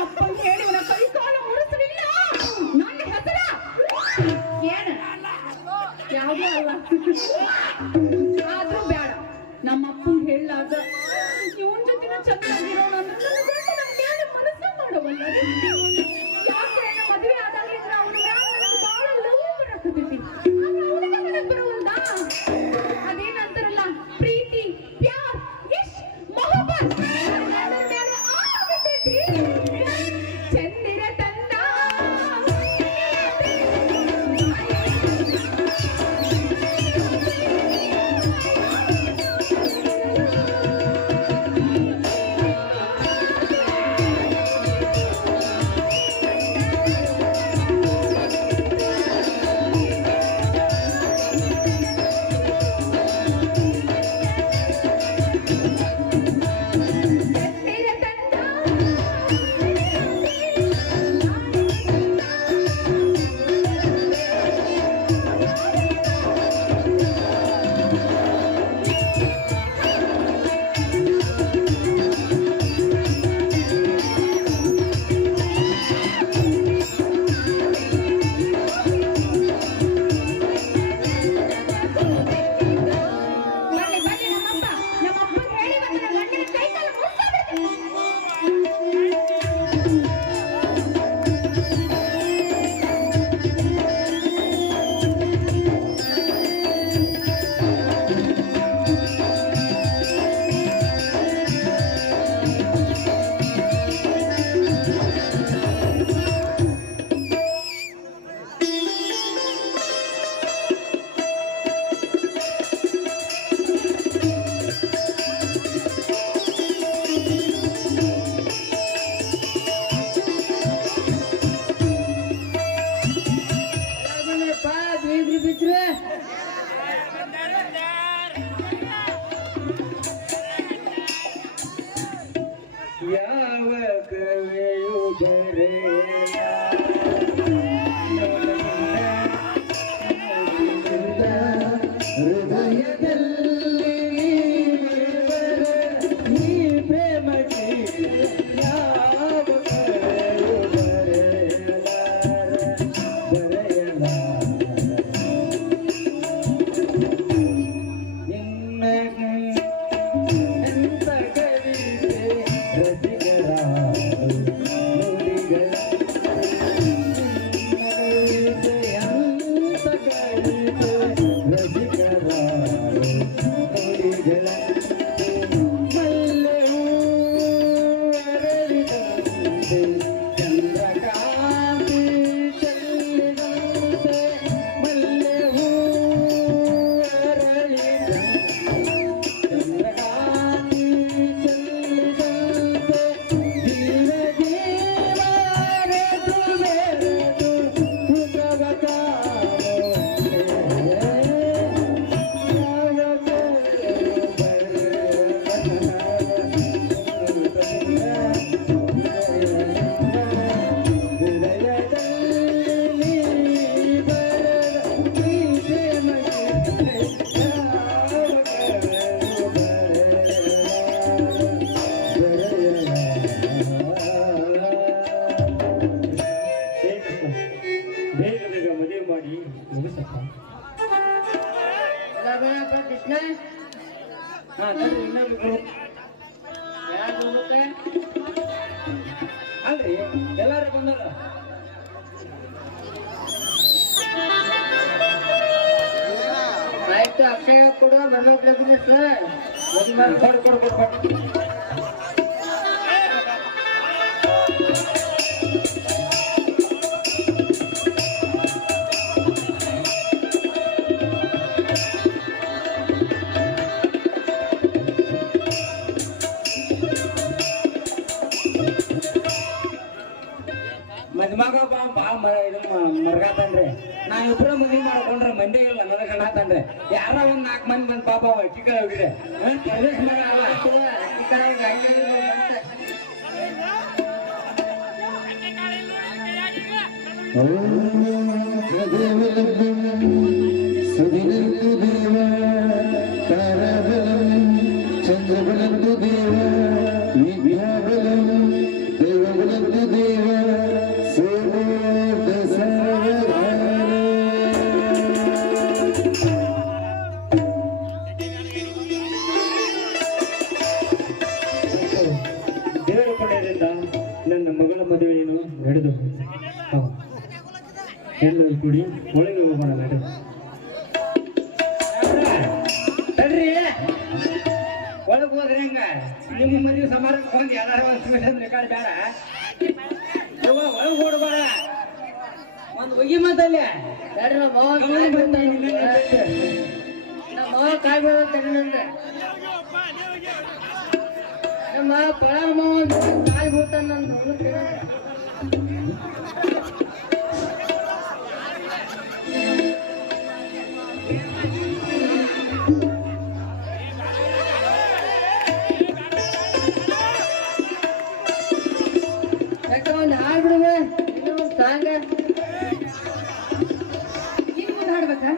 ನಮ್ಮಪ್ಪನ್ ಹೇಳಿ ನನ್ನ ಕೈ ಕಾಲ ಮುರಿಸಲಿಲ್ಲ. ನನ್ನ ಹೆಸರ ಏನ ಯಾವುದೇ ಅಲ್ಲ. ಆದ್ರೂ ಬೇಡ, ನಮ್ಮಪ್ಪನ್ ಹೇಳಲಾರ್ದ ಇವನ್ ಜೊತೆನ ಚೆನ್ನಾಗಿರೋಣ ಮನಸ್ಸ ಮಾಡವಲ್ಲ. ಯಾಕೆ ಮದುವೆ ಆದಾಗಿದ್ರ ಅವನ ಬಹಳ ಲವ್ ಬರಕತೈತಿ. ಅವನಿಗೆ ಬರವಲ್ದ. ಅದೇನಂತಾರಲ್ಲ, ಪ್ರೀತಿ ಪ್ಯಾರ್ ಇಶ್ಕ್ ಮೊಹಬ್ಬತ್ ಚಂದಿರ ತಂದ ಯಾವ ಕವಿಯು ಬರೆಯ ಹೃದಯದಲ್ಲಿ ನೀ ಪ್ರೇಮಕ್ಕೆ ಯಾವ ಕವಿಯು ಬರೆಯಲಾರ ಎಂತ ಕವಿತೆ ರಸಿಕರ ನುಡಿಗಳ ಎಂತ ಕವಿತೆ ರಸಿಕರ ನುಡಿಗಳ ಮಲ್ಲೆ ಅರಳಿದಂತೆ ಚಂದ್ರಕಾಂತಿ ಚೆಲ್ಲಿದಂತೆ ಮಲ್ಲೆ ಅರಳಿದಂತೆ ಚಂದ್ರಕಾಂತಿ ಚೆಲ್ಲಿದಂತೆ ಜೀವ ಜೀವರೆದು ಬೆರೆದು ಸುಖವ ಬೇಗ ಬೇಗ ಮದುವೆ ಮಾಡಿ ಮುಗಿಸಪ್ಪ. ಕೃಷ್ಣ ಇನ್ನೊಂದು ಯಾರು ಅಲ್ರಿ ಎಲ್ಲಾರು ಬಂದಾರ. ಆಯ್ತು, ಅಕ್ಷಯ ಕೊಡು ಬಂದೋಗ್ಲಕ್ಕೆ ಸರ್. ಕೊಡು ಕೊಡು ಕೊಡು ಕೊಡು. ಮದ್ಮಗ ಭಾಳ ಮರ್ಗಾತನ್ರಿ. ನಾವಿಬ್ರು ಮದ್ವೆ ಮಾಡ್ಕೊಂಡ್ರೆ ಮಂದಿ ಇಲ್ಲ ನನಗೆ ಕಾಣತನ್ರಿ. ಯಾರ ಒಂದ್ 4 ಮಂದಿ ಬಂದ್ ಪಾಪ ಅಕ್ಕಿ ಕಡೆ ಹೋಗಿದೆ. ಪ್ರದೇಶ್ ಮಗ ಅಲ್ಲ ಅಕ್ಕಿ ಕಡೆ ಚಂದ್ರಬಲಂದು ದೇವ ವಿದ್ಯಾಬಲಂ ದೇವಬಲಂದು ಹಿಡಿದು ಎಲ್ಲ ಕುಡಿ ಒಳಗೆ ಹೋಗೋಣ ನಡಿ ತಡ್ರಿ ಒಳಗೆ ಹೋದ್ರಿ ಹಂಗ ನಿಮ್ಮ ಮದುವೆ ಸಮಾರಂಭ ಬಂದು ಯಾರು ಒಂದು ರೆಕಾರ್ಡ್ ಬೇಡ ಒಳಗೆ ಓಡಬೇಡ ಒಂದು ಹೋಗಿ ಮಾತಲ್ಲೇ ನಮ್ಮ ಕಾಲ್ ಬೀಳ್ತಾನಂದ ನಮ್ಮ ಪಳ ಕಾಲ್ ಬೀಳ್ತಾನಂದ ಒಂದು ಹಾಡು ಬಿಡುವೆ ಇನ್ನೊಂದು ಸಾಂಗ ನೀನು ಮುಂದೆ ಹಾಡ್ಬೇಕಾ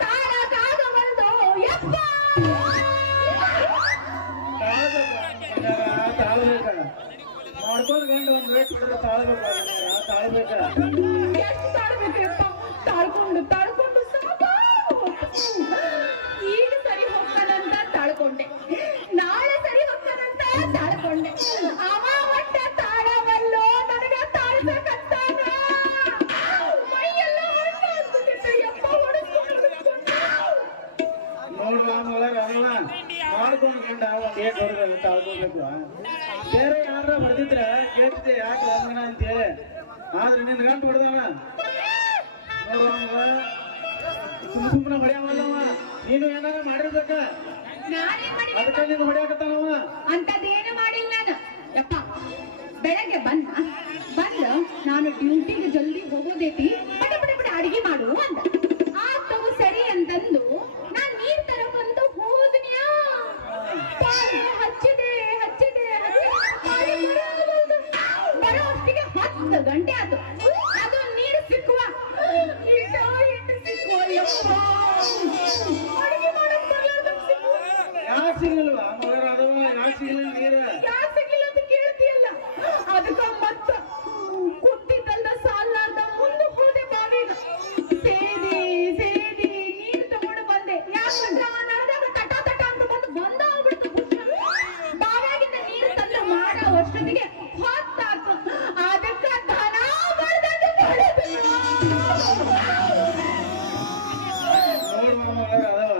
ತಾಳಕ್ಕಾಗವಲ್ದು ಯಪ್ಪ. ತಾಳ್ಬೇಕ ಮಾಡ್ಕೊಂಡು ಗಂಡು ಒಂದು ವೇಟ್ ಬಿಡಿದ್ರೆ ತಾಳ್ಬೇಕ ಎಷ್ಟು ತಾಳ್ಬೇಕಪ್ಪ? ತಾಳ್ಕೊಂಡು ತಾಳ್ಕೊಂಡು ಈಗ ಸರಿ ಹೋಗ್ತಾನಂತ ತಾಳ್ಕೊಂಡೆ, ನಾಳೆ ಸರಿ ಹೋಗ್ತಾನಂತ ತಾಳ್ಕೊಂಡೆ. ಅವ ಒಟ್ಟ ತಾಳವಲ್ಲೋ ನನಗ ತಾಳ್ಬೇಕಂತಾನ. ಮೈಯೆಲ್ಲ ಹೊಡ್ಕೊಂಡ್ಬಿಟ್ಟಿತ್ತು ಯಪ್ಪ, ಹೊಡ್ಕೊಂಡು ನೋಡುವ ಮೊಳಗ ಅದವ ಮಾಡ್ಕೊಂಡು ಗಂಡ ಒಂದು ಏಟ್ ಹೊಡೆದ ತಾಳ್ಕೋಬೇಕು. ಬೇರೆ ಯಾರ ಬರ್ದಿದ್ರ ಕೇಳ್ತಿದ್ದೆ ಯಾಕೆ ಲಗ್ನ ಅಂತೇಳಿ, ಆದ್ರೆ ನಿನ್ ಗಂಟು ಹೊಡೆದವ ನೋಡುವ ಸುಮ್ಮನೆ ಹೊಡೆಯವಲ್ಲವ. ನೀನು ಏನಾರ ಮಾಡಿರ್ಬೇಕ, ನಾನೇ ಮಾಡಿ ಅದಕ್ಕೆ ನೀನು ಹೊಡೆಯಾಕತ್ತಾನವ. ಅಂತದೇನು ಮಾಡಿಲ್ಲ ನಾನು ಯಪ್ಪ. ಬೆಳಗ್ಗೆ ಬಂದ ನಾನು ಡ್ಯೂಟಿಗೆ ಜಲ್ದಿ ಹೋಗೋದೈತಿ, ಬಡ ಬಡ ಬಡ ಅಡಿಗೆ ಮಾಡು ಅಂದ. ಆತವು ಸರಿ ಅಂತಂದು ನಾನ್ ನೀರ್ ತರಬಂದು ಹೋದ್ನ್ಯಾ. ಹಚ್ಚಿದೆ ಬರೋ ಹೊತ್ತಿಗೆ 10 ಗಂಟೆ ಆತು. ಅದು ನೀರು ಸಿಕ್ಕುವ ಸಿಕ್ಕುವ ಯಪ್ಪ. ಅಡಿಗೆ ಮಾಡಕ್ ಬರ್ಲಾರ್ದಂಗ್ ಸಿಕ್ಕುವ. ಯಾಕೆ ಸಿಗ್ಲಿಲ್ವಾ ಮೊಳಗ ಅದವ? ಯಾಕೆ ಸಿಗ್ಲಿಲ್ಲ ನೀರ? ಯಾಕ್ ಸಿಗ್ಲಿಲ್ಲ ಅಂತ ಕೇಳ್ತೀಯಲ್ಲ, ಅದಕ್ಕ ಮತ್ತ ಕುಟ್ಟಿದ್ದಲ್ದ ಸಾಲಾರ್ದ ಮುಂದೆ ಹೋದೆ ಬಾವಿಗ. ಸೇದಿ ನೀರು ತಗೊಂಡು ಬಂದೆ. ಯಾಕಂದ್ರೆ ಅವ ನಡೆದಾಗ ತಟ ತಟ ಅಂತ ಬಂದ ಹೋಗ್ಬಿಡ್ತು ಕುಟ್ಟ. ಬಾವಿಯಾಗಿಂದ ನೀರು ತಂದು ಮಾಡೋ ವರ್ಷದಿಗೆ ಹೊತ್ತಾತು. ಅದಕ್ಕ ದನ ಬಡ್ದಂಗೆ ಬಡಿದ್ರು. ನೋಡುವ ಮೊಳಗ ಅದವ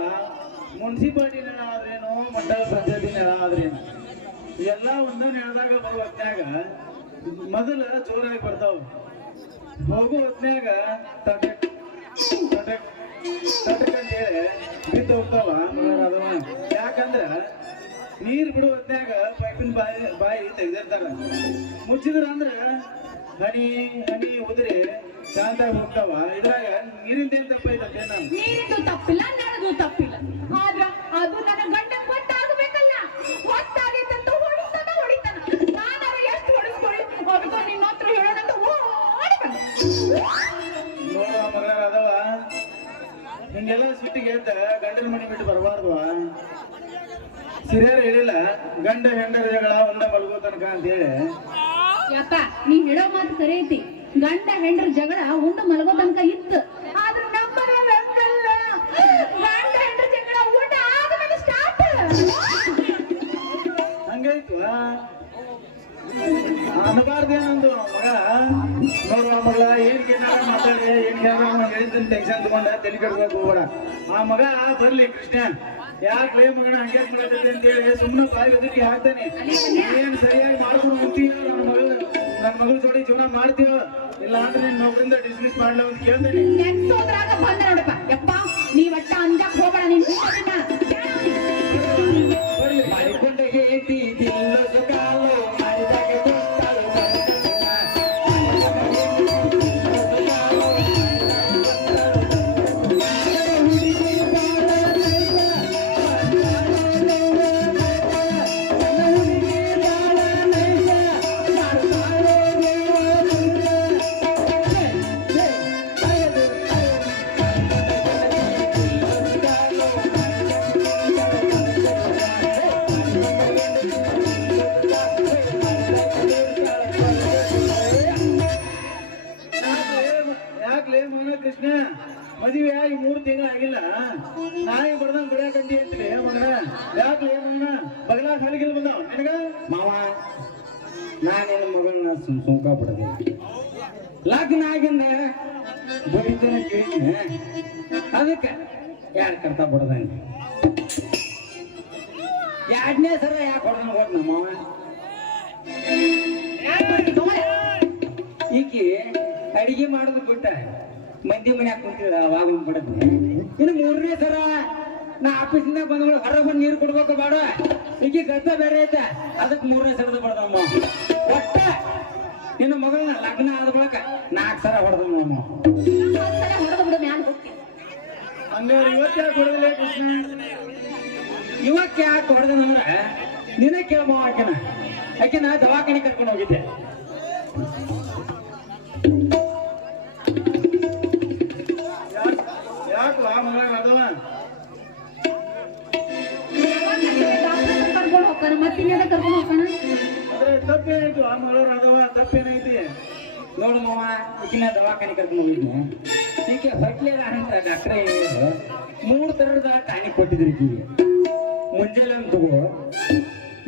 ಮುನ್ಸಿಪಾಲಿಟಿ ನೆಲ ಆದ್ರೇನು, ಮಂಡಲ ಪಂಚಾಯತಿ ನೆಲ ಆದ್ರೇನು, ಎಲ್ಲ ಒಂದೊಂದು ನೆಲದಾಗ ಬರುವ ಹೊತ್ನ್ಯಾಗ ಮೊದಲ ಜೋರಾಗಿ ಬರ್ತಾವ. ಹೋಗೋ ಹೊತ್ನ್ಯಾಗ ತಟಕ್ ತಟಕ್ ತಟಕ್ ಅಂತೇಳಿ ಬಿದ್ದು ಹೋಗ್ತಾವ ಮೊಳಗ ಅದವ. ಯಾಕಂದ್ರ ನೀರ್ ಬಿಡುವ ಹೊತ್ನ್ಯಾಗ ಪೈಪಿನ ಬಾಯಿ ತೆಗ್ದಿರ್ತಾರ. ಮುಚ್ಚಿದ್ರ ಅಂದ್ರ ಹನಿ ಹನಿ ಉದ್ರಿ ಶಾಂತಾಗಿ ಹೋಗ್ತಾವ. ಇದ್ರಾಗ ನೀರಿಂದೇನ್ ತಪ್ಪೈತಂತೆ ನಾನು. ನೀರಿಂದು ತಪ್ಪಿಲ್ಲ, ನನಗೂ ತಪ್ಪಿಲ್ಲ. ಆದ್ರ ಅದು ನನ್ನ ಗಂಡನ್ ಗೊತ್ತಾಗಬೇಕಲ್ಲ. ಗೊತ್ತಾಗೈತಂತ ಹೊಡಿತಾನ. ನಾನಾರ ಎಷ್ಟು ಹೊಡಿಸ್ಕೊಳ್ಳಿ, ಅದಕ್ಕ ನಿನ್ನ ಹತ್ರ ಹೇಳೋಣಂತ ಓಡಿ ಬಂದೆ. ನೋಡುವ ಮಗಳ ಅದವ ಹಿಂಗೆಲ್ಲ ಸಿಟ್ಟಿಗೆ ಎದ್ದ ಗಂಡನ ಮನೆ ಬಿಟ್ಟು ಬರಬಾರ್ದು. ಸಿರಿಯರ್ ಹೇಳಿಲ್ಲ ಗಂಡ ಹೆಂಡರ ಜಗಳ ಒಂದ ಮಲಗೋ ತನಕ ಅಂತೇಳಿ. ಯಾಕ ನೀ ಹೇಳೋ ಮಾತು ಸರಿ ಐತಿ. ಗಂಡ ಹೆಂಡ್ರ ಜಗಳ ಉಂಡು ಮಲಗೋ ತನಕ ಇತ್ತು. ಆದ್ರ ನಮ್ಮನೆ ಬೆಂಬಲ ಗಂಡ ಹೆಂಡ್ರ ಜಗಳ ಊಟ ಆದ್ಮೇಲೆ ಸ್ಟಾರ್ಟ್. ಹಂಗಾಯ್ತು ಅನ್ನಬಾರ್ದೇನಂದು ಮಗ. ನೋಡುವ ಮಗಳ ಏನ್ಗೆ ಏನಾರ ಮಾತಾಡಿ ಏನ್ಗೆ ಹೇಳಿದ್ದನ್ನು ಟೆನ್ಷನ್ ತಗೊಂಡ ತಲೆ ಕೆಡ್ಬೇಕು ಹೋಗ್ಬೇಡ. ಆ ಮಗ ಬರ್ಲಿ ಕೃಷ್ಣ, ಯಾಕೆ ಮಗನ ಹಂಗೆ ಮಾಡತೈತೆ ಅಂತೇಳಿ ಸುಮ್ಮನೆ ಬಾಯಿ ಎದುರಿಗೆ ಹಾಕ್ತಾನೆ. ಏನ್ ಸರಿಯಾಗಿ ಮಾಡ್ಕೊಂಡು ಹೋಗ್ತೀವ, ನನ್ನ ಮಗಳ ಜೋಡಿ ಜೀವನ ಮಾಡ್ತೀವ, ಇಲ್ಲ ಅಂದ್ರೆ ನಿನ್ನ ನೌಕರಿಂದ ಡಿಸ್ಮಿಸ್ ಮಾಡ್ಲ ಅಂತ ಕೇಳ್ತಾನೆ. ನೆನ್ಸೋದ್ರಾಗ ಬಂದ ನೋಡಪ್ಪ ಯಪ್ಪ. ನೀ ಒಟ್ಟ ಅಂಜಕ್ ಹೋಗ್ಬೇಡ. ನಿನ್ ಬರ್ಲಿ ಮಾಡಿಕೊಂಡ ಹೇತಿ ದಿಲ್ಲದ ಕಾಲು ಮಾಡಿದಾಗ ಗೊತ್ತಾಳು ಯಾಕ್ಲೇ ಮಗನ ಕೃಷ್ಣ, ಮದುವೆ ಆಗಿ 3 ತಿಂಗಳು ಆಗಿಲ್ಲ, ನಾಯಿ ಬಡ್ದಂಗ್ ಬಿಡಾಕಂತಿ ಅಂತೀರಿ ಮಗನ. ಯಾಕ್ಲೇ ಮಗನ ಬಗಲ ಸಾಲಿಗೆಲ್ಲ ಬಂದಾವ ನಿನಗ? ಮಾವ, ನಾನೇನ ಮಗಳನ್ನ ಸುಂಕ ಬಿಡದೆ ಲಗ್ನ ಆಗಿಂದ ಬಡಿತನ ಕೇಳಿದ್ನ, ಅದಕ್ಕೆ ಯಾರು ಕರ್ತ ಬಿಡದಂಗೆ 2ನೇ ಸರ ಯಾಕೆ ಹೊಡೆದ ಕೊಡ್ ನಮ್ಮ ಈಕಿ ಅಡಿಗೆ ಮಾಡೋದು ಬಿಟ್ಟ ಮಂದಿ ಮನ್ಯಾಗ ಕುಂತಿಲ್ಲ ಅವಾಗ ಬಿಡದ್ನೆ. ಇನ್ನು 3ನೇ ಸರ ನಾ ಆಫೀಸಿಂದ ಬಂದ್ಗಳು ಹೊರಗೆ ಬಂದು ನೀರು ಕೊಡ್ಬೇಕು ಬೇಡ, ಈಕಿ ಗದ್ದ ಬೇರೆ ಐತೆ, ಅದಕ್ಕೆ 3ನೇ ಸರದ ಬಡ್ದಮ್ಮ. ಒಟ್ಟ ನಿನ್ನ ಮಗಳನ್ನ ಲಗ್ನ ಆದ ಬಳಕ 4 ಸರ ಹೊಡೆದ ನಮ್ಮ. ಹೊಡೆದು ಬಿಡು ಮ್ಯಾಲ ಹೋಗ್ತೀನಿ. ಹಂಗಾರೆ ಇವತ್ತು ಯಾಕೆ ಹೊಡೆದಿಲ್ಲ ಕೃಷ್ಣ? ಇವಕ್ಕೆ ಯಾಕೆ ಹೊಡೆದಂದ್ರ ನಿನ್ನ ಕೇಳಮ್ಮ. ಆಕಿನ ದವಾಖಾನೆ ಕರ್ಕೊಂಡು ಹೋಗಿದ್ದೆ. ತಿನ್ನದ ಕರ್ಕೊಂಡು ಹೋಗೋಣ ಅಂದ್ರೆ ತಪ್ಪೇನಾಯ್ತು ಆ ಮಗಳವ್ರು ಅದವ ತಪ್ಪೇನೈತಿ ನೋಡು ಮಾವ ಈಗಿನ ದವಾಖಾನೆ ಕರ್ಕೊಂಡು ಹೋಗಿದ್ನೆ ಈಕೆ ಹೊಟ್ಲೆಲ್ಲ ಅಂತ ಡಾಕ್ಟ್ರೇ ಹೇಳಿದ್ರು 3 ಥರದ ಟಾನಿಕ್ ಕೊಟ್ಟಿದ್ರು ಈಕಿಗೆ ಮುಂಜಾನೆ ಒಂದು ತಗೋ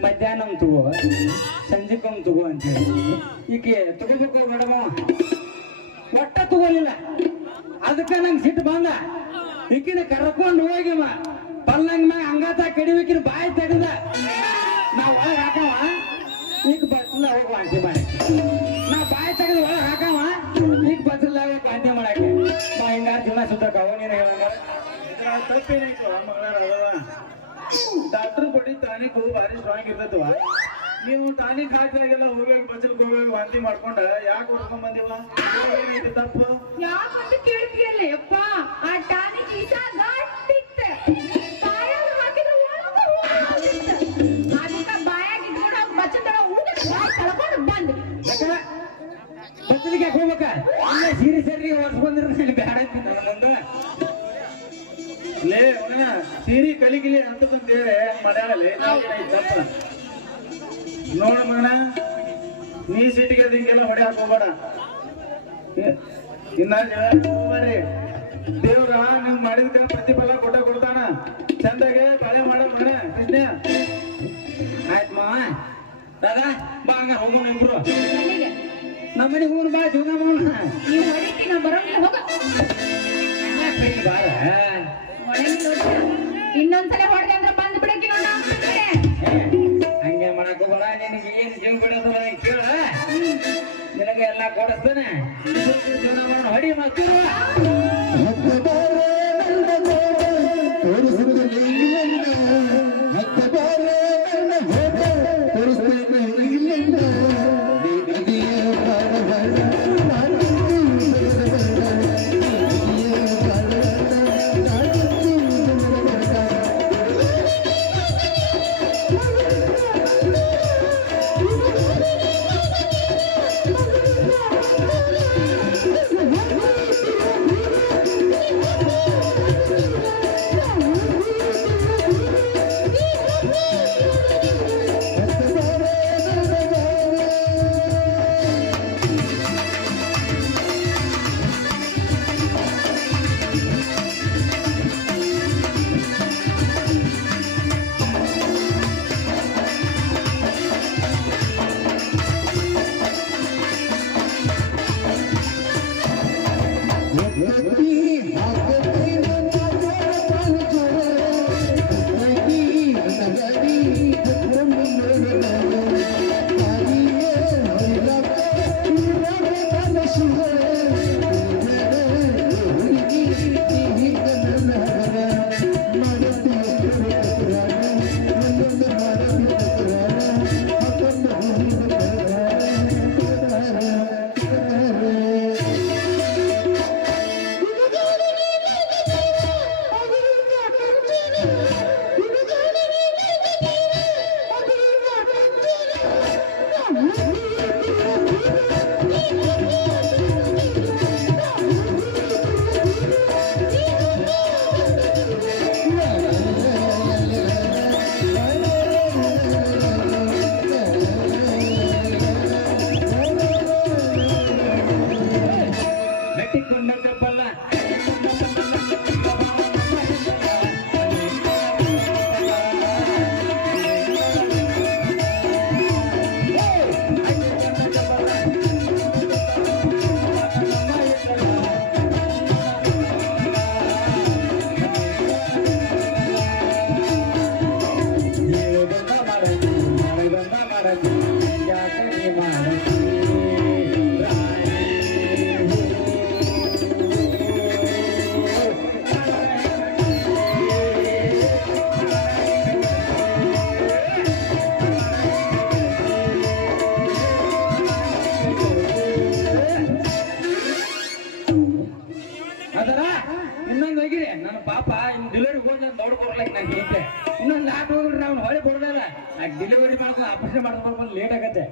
ಮಧ್ಯಾಹ್ನ ಒಂದು ತಗೋ ಸಂಜೆಕೊಮ್ಮೆ ತಗೋ ಅಂತೇಳಿ ಈಕೆ ತಗೋಬೇಕು ಬೇಡ ಮಾವ ಒಟ್ಟ ತಗೋಲಿಲ್ಲ ಅದಕ್ಕೆ ನಂಗೆ ಸಿಟ್ಟು ಬಂದ ಈಕಿನ ಕರ್ಕೊಂಡು ಹೋಗಿ ಪಲ್ಲಂಗ ಮ್ಯಾಗ ಹಂಗಾತ ಕಡಿಬೇಕಿನ ಬಾಯಿ ತೆಗೆದ ನಾವು ಒಳಗೆ ಹಾಕವ ಈಗ ಬಸ್ಲ ಹೋಗಿ ವಾಂತಿ ಮಾಡಕ್ಕೆ ನಾ ಬಾಯಿ ತೆಗೆದು ಒಳಗೆ ಹಾಕವ ಈಗ ಬಸ್ಲ ಹೋಗಿ ವಾಂತಿ ಮಾಡಕ್ಕೆ ಹಿಂಗ ಜೀವನ ಸುತ್ತಕ್ಕವ ನೀನು ಹೇಳಂಗ ತಪ್ಪೇನಾಯ್ತು ಆ ಮಗಳವ್ರು ಅದವ ಡಾಕ್ಟರ್ ಕೊಡಿ ಟಾನಿಕ್ ಭಾರಿ ಸ್ಟ್ರಾಂಗ್ ಇರ್ತೈತವ ನೀವು ಟಾನಿಕ್ ಹಾಕಿದಾಗೆಲ್ಲ ಹೋಗಿ ಬಸ್ಸಲ್ಗೆ ಹೋಗಿ ವಾಂತಿ ಮಾಡ್ಕೊಂಡ ಯಾಕೆ ಹೊರ್ಕೊಂಡ್ ಬಂದಿವ ಏನೈತಿ ತಪ್ಪು ಯಾಕಂತ ಕೇಳ್ತೀಯಲ್ಲ ಯಪ್ಪ ಆ ಟಾನಿಕ್ ಈಸ ಗಟ್ಟಿತ್ತ ಬಾಯಾಗ ಹಾಕಿದ್ರೆ ಒಳಗ ಹೋಗಿತ್ತ ಅದಕ್ಕ ಬಾಯಾಗ ಇಟ್ಕೊಂಡು ಬಚ್ಚಂದಳ ಊಟ ಬಾಯಿ ಕಳ್ಕೊಂಡು ಬಂದ್ ಬಸ್ಲಿಗೆ ಯಾಕೆ ಹೋಗ್ಬೇಕ ಇಲ್ಲೇ ಸೀರೆ ಸರಿ ಹೊರ್ಸ್ಕೊಂಡ್ರೆ ನಾನು ಬೇಡ ಅಂತೀನಿ ನನ್ನ ಮುಂದೆ ಲೇ ಅವನ ಸೀರಿ ಕಲಿಗಿಲಿ ಅಂತಂತೇಳಿ ಮಾಡ್ಯಾಳಲ್ಲಿ ತಪ್ಪ ನೋಡ ಮಗನ ನೀ ಸಿಟಿಗೆ ಹಿಂಗೆಲ್ಲ ಹೊಡೆ ಹಾಕೋಬೇಡ ಇನ್ನ ಮಾಡ್ರಿ ದೇವ್ರ ನಿಮ್ ಮಾಡಿದ ಪ್ರತಿಫಲ ಕೊಡ್ತಾನ ಚಂದಾಗೆ ಬಾಳೆ ಮಾಡ ಮಗನ ಕೃಷ್ಣ ಆಯ್ತು ಮಾವ ದಾದಾ ಬಾ ಹಂಗ ಹೋಗೋಣ ಇಬ್ರು ಅಲ್ಲಿಗೆ ನಮ್ಮ ಮನೆಗೆ ಹೋಗೋಣ ಬಾ ಜೀವನ ಮಾಡೋಣ ನೀವು ಹೊಡಿತಿ ನಾ ಬರೋಂಗಿಲ್ಲ ಹೋಗ ಬಾರ ಇನ್ನೊಂದ್ಸಲ ಹೊಡೆದೆ ಅಂದ್ರೆ ಬಂದ್ ಬಿಡಕ್ಕೆ ನೋಡ ಹಂಗೆ ಮಾಡಕ್ ಹೋಗಲ್ಲ ನಿನಗೆ ಏನು ಜೀವ ಬಿಡೋದು ಕೇಳ ನಿನಗೆ ಎಲ್ಲ ಕೊಡಿಸ್ತಾನೆ ಜೀವನ ಮಾಡೋಣ ಹೊಡಿ ಮಕ್ಕಳು ಅದರ ಇನ್ನೊಂದು ಹೋಗಿರಿ ನನ್ನ ಪಾಪ ಇನ್ ಡೆಲಿವರಿ ಹೋಗಿ ನಾನು ದೌಡ್ ಬರ್ಲಕ್ಕೆ ನಾನು ಹೇಳ್ತೆ ಇನ್ನೊಂದು ಲಾಟ್ ಹೋಗ್ರಿ ನಾವು ಹೊಳೆ ಕೊಡೋದಲ್ಲ ಆ ಡೆಲಿವರಿ ಮಾಡ್ಕೊಂಡು ಆಪರೇಷನ್ ಮಾಡ್ಕೊಂಡು ಲೇಟ್ ಆಗತ್ತೆ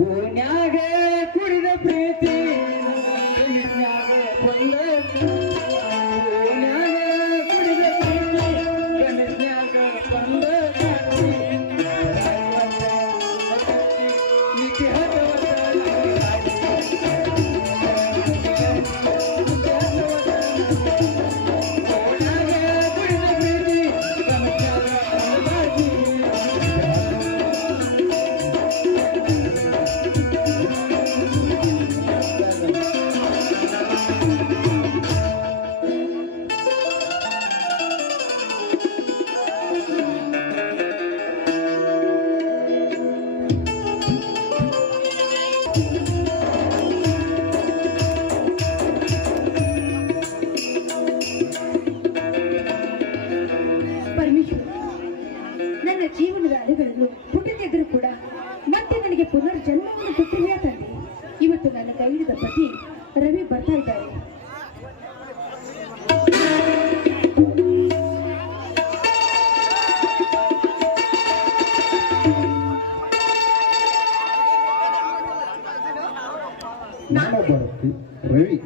ಓಣ್ಯಾಗ ಕುಡಿದ ಪ್ರೀತಿ ಕನಸ್ನ್ಯಾಗ ಬಂದ ಓಣ್ಯಾಗ ಕುಡಿದ ಪ್ರೀತಿ ಕನಸ್ನ್ಯಾಗ ಬಂದ ಪರಮೇಶ್ವರ, ನನ್ನ ಜೀವನದ ಅಲೆಗಳನ್ನು ಹುಟ್ಟಿದ್ರು ಕೂಡ ಮತ್ತೆ ನನಗೆ ಪುನರ್ಜನ್ಮವನ್ನು ಕೊಟ್ಟಿವೆಯಾ ತಂದೆ? ಇವತ್ತು ನನ್ನ ಕೈ ಹಿಡಿದ ಪತಿ ರವಿ ಬರ್ತಾ ಇದ್ದಾರೆ. ನಾನು ಭಾರತಿ ರವಿ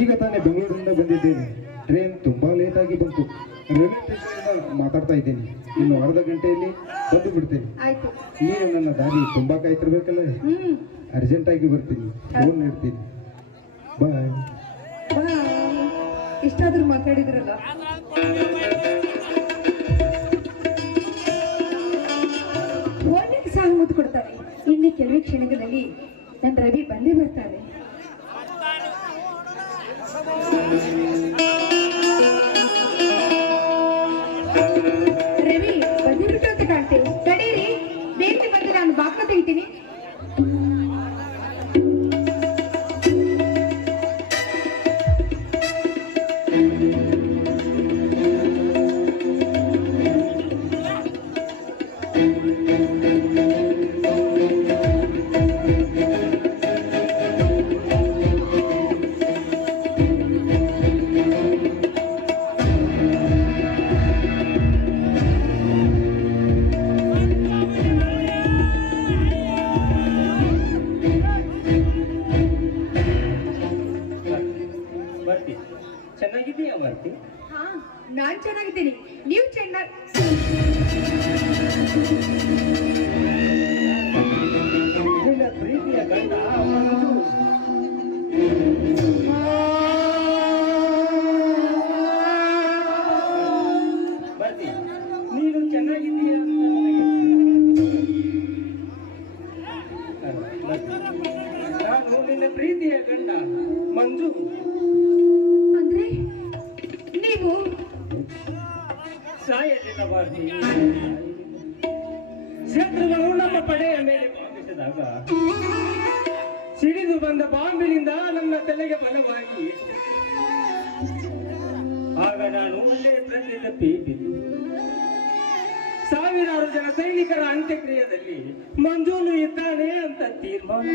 ಈಗ ತಾನೇ ಬೆಂಗಳೂರಿನಿಂದ ಬಂದಿದ್ದೇನೆ. ಟ್ರೈನ್ ತುಂಬಾ ಲೇಟ್ ಆಗಿ ಬಂತು. ರೈಲ್ವೆ ಸ್ಟೇಷನ್ ಮಾತಾಡ್ತಾ ಇದ್ದೇನೆ. ಇನ್ನು ಅರ್ಧ ಗಂಟೆಯಲ್ಲಿ ಬಂದು ಬಿಡ್ತೇನೆ. ಆಯ್ತು. ನೀನು ನನ್ನ ದಾರಿ ತುಂಬಾ ಕಾಯ್ತಿರ್ಬೇಕಲ್ಲ. ಅರ್ಜೆಂಟ್ ಆಗಿ ಬರ್ತೀನಿ. ಫೋನ್ ಇಡ್ತೀನಿ. ಬಾಯ್. ಇಷ್ಟಾದ್ರೂ ಮಾತಾಡಿದ್ರಲ್ಲ. ಫೋನಿಗೆ ಸಾಲ ಮುದ್ದು ಕೊಡ್ತಾರೆ. ಇನ್ನು ಕೆಲವೇ ಕ್ಷಣಗಳಲ್ಲಿ ನನ್ನ ರವಿ ಬಂದೇ ಬರ್ತಾರೆ. ರವಿ ಬಂದಿಬಿಟ್ಟು ಅಂತ ಕಾಣ್ತೇವೆ. ತಡೀರಿ, ಬೇಗ ಬಂದು ನಾನು ಬಾಕ್ಲ ತೆಗಿತೀನಿ. ಬರ್ತಿ ಚೆನ್ನಾಗಿದ್ದೀಯಾ ಬರ್ತಿ? ಹಾ, ನಾನ್ ಚೆನ್ನಾಗಿದ್ದೀನಿ. ನೀವು ಚೆನ್ನಾಗಿ ನಿನ್ನ ಪ್ರೀತಿಯ ಗಂಡ ಮಂಜು. ಬರ್ತಿ ನೀನು ಚೆನ್ನಾಗಿದ್ದೀಯಾ? ನಾನು ನಿನ್ನ ಪ್ರೀತಿಯ ಗಂಡ ಮಂಜು. ಅಂದ್ರೆ ನೀವು ಸಾಯಲಿಲ್ಲ ಭಾರತಿ. ಶತ್ರುಗಳು ನಮ್ಮ ಪಡೆಯ ಮೇಲೆ ಬಾಂಬಿಸಿದಾಗ ಸಿಡಿದು ಬಂದ ಬಾಂಬಿನಿಂದ ನನ್ನ ತಲೆಗೆ ಬಲವಾಗಿ ಆಗ ನಾನು ಅಲ್ಲೇ ಪ್ರತಿ ತಪ್ಪಿ ಬಿದ್ದು ಸಾವಿರಾರು ಜನ ಸೈನಿಕರ ಅಂತ್ಯಕ್ರಿಯೆಯಲ್ಲಿ ಮಂಜೂನು ಇದ್ದಾನೆ ಅಂತ ತೀರ್ಮಾನ.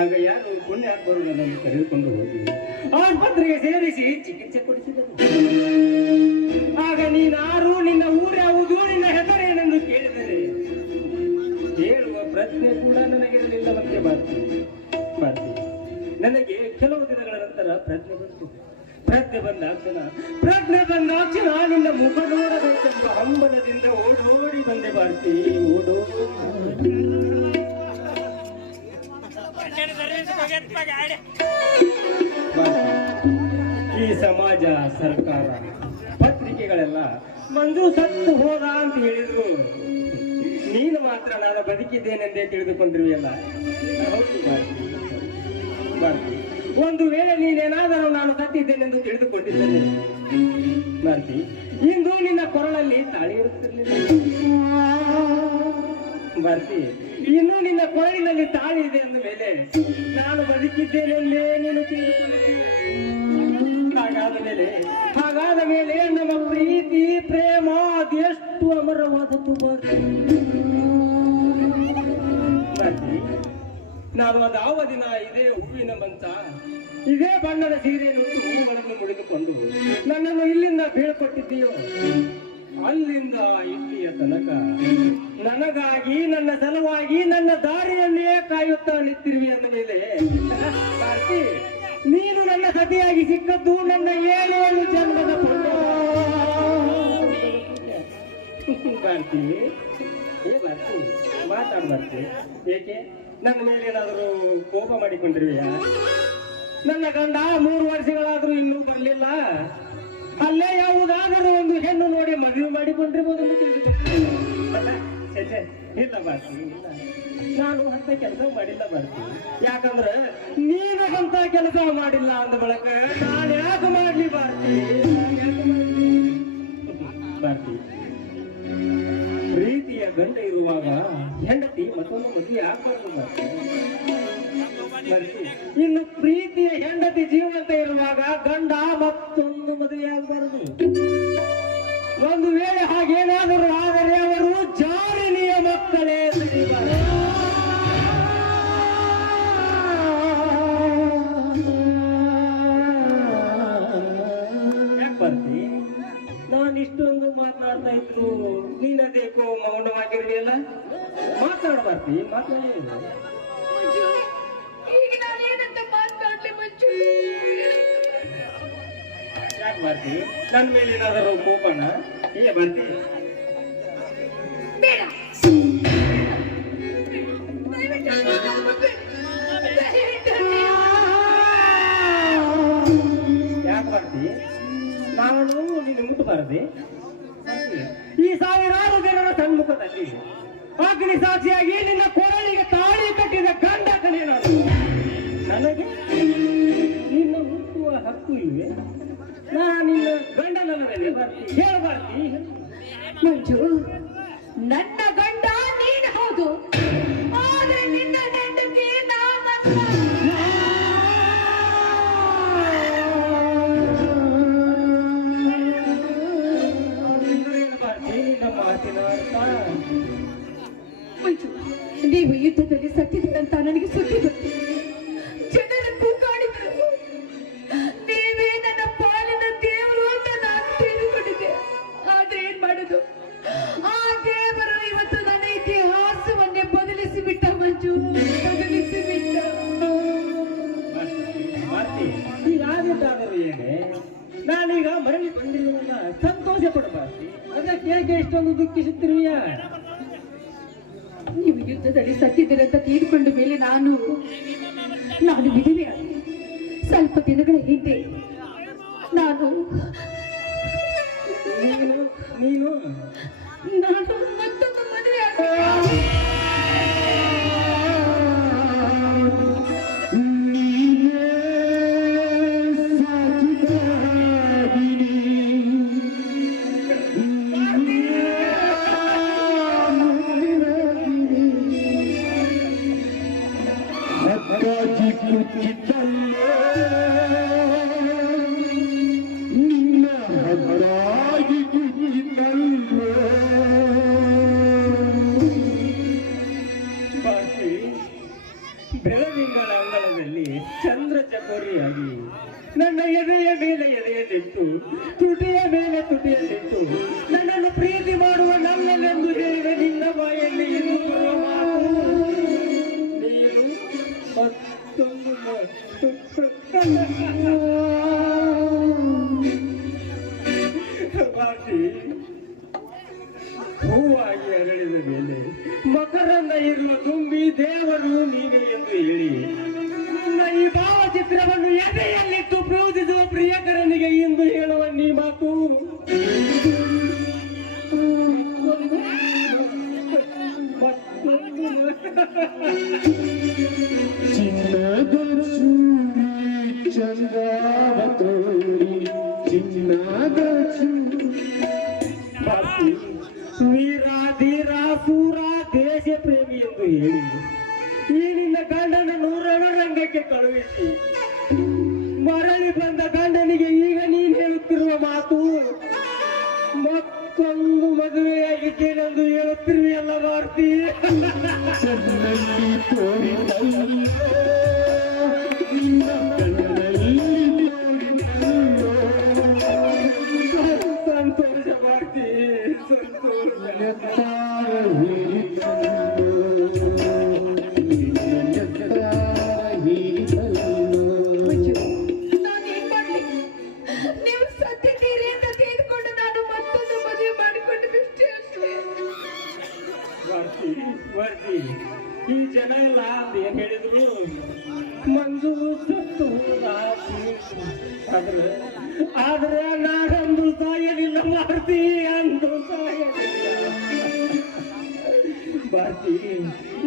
ಆಗ ಯಾರು ಪುಣ್ಯಾತ್ಮರು ನನ್ನನ್ನು ಕರೆದುಕೊಂಡು ಹೋಗಿ ಆಸ್ಪತ್ರೆಗೆ ಸೇರಿಸಿ ಚಿಕಿತ್ಸೆ ಕೊಡಿಸಿದರು. ಆಗ ನೀನಾರು, ನಿನ್ನ ಊರ್ಯಾವುದು, ನಿನ್ನ ಹೆಸರೇನೆಂದು ಕೇಳಿದರೆ ಹೇಳುವ ಪ್ರಶ್ನೆ ಕೂಡ ನನಗಿರಲಿಲ್ಲವಂತೆ ಭಾರತಿ. ನನಗೆ ಕೆಲವು ದಿನಗಳ ನಂತರ ಪ್ರಜ್ಞೆ ಬಂತು. ಪ್ರಜ್ಞೆ ಬಂದಾಕ್ಷಣ ನಿನ್ನ ಮುಖ ನೋಡಬೇಕೆಂಬ ಹಂಬಲದಿಂದ ಓಡೋಡಿ ಬಂದೆ ಭಾರತಿ, ಓಡೋಡಿ. ಈ ಸಮಾಜ, ಸರ್ಕಾರ, ಪತ್ರಿಕೆಗಳೆಲ್ಲ ಮಂಜು ಸತ್ತು ಹೋದ ಅಂತ ಹೇಳಿದ್ರು, ನೀನು ಮಾತ್ರ ನಾನು ಬದುಕಿದ್ದೇನೆಂದೇ ತಿಳಿದುಕೊಂಡಿರುವೆಯಲ್ಲ. ಹೌದು ಭಾರತಿ, ಭಾರತಿ. ಒಂದು ವೇಳೆ ನೀನೇನಾದರೂ ನಾನು ಸತ್ತಿದ್ದೇನೆಂದು ತಿಳಿದುಕೊಂಡಿದ್ದೇನೆ ಭಾರತಿ, ಇಂದು ನಿನ್ನ ಕೊರಳಲ್ಲಿ ತಾಳಿ ಇರುತ್ತಿರಲಿಲ್ಲ ಭಾರತಿ. ಇನ್ನು ನಿನ್ನ ಕೊರಳಿನಲ್ಲಿ ತಾಳಿ ಇದೆ ಅಂದ ಮೇಲೆ ನಾನು ಬದುಕಿದ್ದೇನೆಂದೇ ನೀನು ತಿಳಿದುಕೊಂಡಿದ್ದೀಯ. ಹಾಗಾದ ಮೇಲೆ ನಮ್ಮ ಪ್ರೀತಿ ಪ್ರೇಮ ಅದೆಷ್ಟು ಅಮರವಾದದ್ದು ಭಾರತಿ. ನಾನು ಅದಾವ ದಿನ ಇದೇ ಹೂವಿನ ಮಂಚ, ಇದೇ ಬಣ್ಣದ ಸೀರೆಯನ್ನು ಹೂಗಳನ್ನು ಮುಡಿದುಕೊಂಡು ನನ್ನನ್ನು ಇಲ್ಲಿಂದ ಬೀಳ್ಕೊಟ್ಟಿದ್ದೀಯೋ, ಅಲ್ಲಿಂದ ಇಲ್ಲಿಯ ತನಕ ನನಗಾಗಿ, ನನ್ನ ಸಲುವಾಗಿ, ನನ್ನ ದಾರಿಯನ್ನೇ ಕಾಯುತ್ತಾ ನಿಂತಿರುವೆ ಅಂದ ಮೇಲೆ ಭಾರತಿ, ನೀನು ನನ್ನ ಸತಿಯಾಗಿ ಸಿಕ್ಕದ್ದು ನನ್ನ 7 ಜನ್ಮದ ಭಾರತಿ. ಭಾರತಿ, ಮಾತಾಡ್ ಭಾರತಿ. ಏಕೆ ನನ್ನ ಮೇಲೆ ಏನಾದರೂ ಕೋಪ ಮಾಡಿಕೊಂಡಿರುವೆಯಾ? ನನ್ನ ಗಂಡ 3 ವರ್ಷಗಳಾದ್ರೂ ಇನ್ನೂ ಬರಲಿಲ್ಲ, ಅಲ್ಲೇ ಯಾವುದಾದರೂ ಒಂದು ಹೆಣ್ಣು ನೋಡಿ ಮದುವೆ ಮಾಡಿಕೊಂಡಿರ್ಬೋದನ್ನು ತಿಳಿದುಕೊಳ್ತೀನಿ. ಇಲ್ಲ ಭಾರತಿ, ಇಲ್ಲ, ನಾನು ಅಂತ ಕೆಲಸ ಮಾಡಿಲ್ಲ ಭಾರತಿ. ಯಾಕಂದ್ರೆ ನೀನು ಅಂತ ಕೆಲಸ ಮಾಡಿಲ್ಲ ಅಂದ ಬಳಕ ನಾನು ಯಾಕೆ ಮಾಡ್ಲಿ ಭಾರತಿ, ಭಾರತಿ. ಪ್ರೀತಿಯ ಗಂಡ ಇರುವಾಗ ಹೆಂಡತಿ ಮತ್ತೊಂದು ಮದುವೆ ಆಗ್ಬಾರ್ದು ಭಾರತಿ. ಇನ್ನು ಪ್ರೀತಿಯ ಹೆಂಡತಿ ಜೀವಂತ ಇರುವಾಗ ಗಂಡ ಮತ್ತೊಂದು ಮದುವೆ ಆಗಬಾರದು. ಒಂದು ವೇಳೆ ಹಾಗೇನಾದರೂ ಆದರೆ ಅವರು ಜಾರಿನಿಯ ಮಕ್ಕಳೇ ಸರಿಬಾರದು. ಯಾಕೆ ಬರ್ತಿ? ನಾನು ಇಷ್ಟೊಂದು ಮಾತನಾಡ್ತಾ ಇದ್ರು ನೀನದೇಕೋ ಮೌನವಾಗಿರ್ಲಿಲ್ಲ. ಮಾತಾಡ್ಬಾರ್ತಿ, ಮಾತಾಡಿ. ಈಗ ನಾನೇನಂತ ಮಾತಾಡ್ಲಿ ಮಂಜು? ಯಾಕೆ ಬರ್ತಿ? ನನ್ನ ಮೇಲೆ ಏನಾದರೂ ಕೋಪಣ? ಬರ್ತಿ? ಬೇಡ, ಯಾಕೆ ಬರ್ತಿ? ನಾನು ನಿನ್ನ ಮುಟ್ಟಬಾರದೆ? ಈ 1000 ಜನರ ಸನ್ಮುಖದಲ್ಲಿ ಅಗ್ನಿ ಸಾಕ್ಷಿಯಾಗಿ ನಿನ್ನ ಕೊರಳಿಗೆ ತಾಳಿ ಕಟ್ಟಿದ ಗಂಡ ಕಣೆ ನಾನು. ನನಗೆ ನಿನ್ನ ಹುಟ್ಟುವ ಹಕ್ಕು ಇಲ್ವೇ? ನಾನು ನಿನ್ನ ಗಂಡನಲ್ಲವೇ ಬರ್ತಿ? ಹೇಳಬಾರ್ತಿ? ಮಂಜು, ನನ್ನ ಗಂಡ ನೀನು ಹೌದು, ಆದ್ರೆ ನಿನ್ನ ಹೆಂಡತಿ ನಾನಲ್ಲ. ಮಂಜು, ನೀವು ಯುದ್ಧದಲ್ಲಿ ಸತ್ತಿದ್ದಂತ ನನಗೆ ಸುದ್ದಿ ಬಂತು. ಜನರ ಕೂಗಾಡಿದ್ರು, ನೀವೇ ನನ್ನ ಪಾಲಿನ ದೇವರು ಅಂತ ನಾನು ತಿಳಿದುಕೊಂಡಿದ್ದೆ. ಆದ್ರೆ ಏನ್ ಮಾಡುದು, ಆ ದೇವರು ಇವತ್ತು ನನ್ನ ಇತಿಹಾಸವನ್ನೇ ಬದಲಿಸಿಬಿಟ್ಟ ಮಂಜು, ಬದಲಿಸಿಬಿಟ್ಟ. ಹೀಗಾದಿದ್ದಾದರೂ ಏನೇ, ನಾನೀಗ ಮರಳಿ ಬಂದಿರುವಲ್ಲ, ಸಂತೋಷ ಪಡಬಾರ್ದು. ಅದಕ್ಕೆ ಹೇಗೆ ಇಷ್ಟೊಂದು ದುಃಖಿಸುತ್ತಿರುವೆಯ? ನೀವು ಯುದ್ಧದಲ್ಲಿ ಸತ್ತಿದ್ದೀರಂತ ತೀರ್ಕೊಂಡ ಮೇಲೆ ನಾನು ವಿಧವೆಯಾದೆ. ಸ್ವಲ್ಪ ದಿನಗಳ ಹಿಂದೆ ನಾನು ಮತ್ತೊಂದು ಮದುವೆ ಆದೆ. ಬೆಳದಿಂಗಳ ಅಂಗಳದಲ್ಲಿ ಚಂದ್ರ ಚಕೋರಿಯಾಗಿ ನನ್ನ ಎದೆಯ ಮೇಲೆ ಎದೆಯಲ್ಲಿಟ್ಟು, ತುಟಿಯ ಮೇಲೆ ತುಟಿಯಲ್ಲಿಟ್ಟು ನನ್ನನ್ನು ಪ್ರೀತಿ ಮಾಡುವ ನನ್ನಲ್ಲೆಂದು ಹೇಳಿದ ನಿನ್ನ ಬಾಯಲ್ಲಿ ಇನ್ನು ಬರುವ ಮಾತು ನೀನು ಮತ್ತೊಂದು ಭಾರತಿ. ಹೂವಾಗಿ ಅರಳಿದ ಮೇಲೆ ಮಕರಂದ ಇರುವ ತುಂಬಿ ದೇವರು ನೀವೇ ಎಂದು ಹೇಳಿ ನನ್ನ ಈ ಭಾವಚಿತ್ರವನ್ನು ಎದೆಯಲ್ಲಿಟ್ಟು ಆಲಿಸುವ ಪ್ರಿಯಕರನಿಗೆ ಇಂದು ಹೇಳುವ ನೀ ಮಾತು ಚಿನ್ನದ ಚೂರಿ ಚಂದವ ತೋರಿ ಚಿನ್ನದ ವೀರಾಧೀರ ಸೂರ ದೇಶ ಪ್ರೇಮಿ ಎಂದು ಹೇಳಿ ಈ ನಿನ್ನ ಗಂಡನ ರಂಗಕ್ಕೆ ಕಳುಹಿಸಿ ಮರಳಿ ಬಂದ ಗಂಡನಿಗೆ ಈಗ ನೀನು ಹೇಳುತ್ತಿರುವ ಮಾತು ಮತ್ತೊಂದು ಮದುವೆಯಾಗಿದ್ದೇನೆಂದು ಹೇಳುತ್ತಿರುವೆಯಲ್ಲ ಭಾರತಿ. ಚೆನ್ನಲ್ಲಿ ತೋರಿದಲ್ಲೋ ನಿನ್ನ ಕಣ್ಣಲ್ಲಿ ತೋರಿದಲ್ಲೋ ಸಂತೋಷ ಭಾರತಿ, ಸಂತೋಷ. ಎತ್ತಾರ ಹೀರಿದಲ್ಲೋ ನಿನ್ನ ಎತ್ತಾರ ಹೀರಿದಲ್ಲೋ. ನಾನೇನ್ ಮಾಡ್ಲಿ? ನೀವು ಸತ್ತಿದ್ದೀರಿ ಅಂತ ತಿಳಿದುಕೊಂಡು ನಾನು ಮತ್ತೊಂದು ಮದುವೆ ಮಾಡಿಕೊಂಡು ಬಿಟ್ಟೆ ಅಷ್ಟೇ. ಭಾರತಿ, ಭಾರತಿ, ಈ ಜನ ಎಲ್ಲ ಏನ್ ಹೇಳಿದ್ರು ಮಂಜು ಸತ್ತು ಹೋದ ಆದ್ರೆ ನಾನಂದು ಸಾಯಲಿಲ್ಲ ಭಾರತಿ, ಅಂದು ಸಾಯಲಿಲ್ಲ ಭಾರತಿ.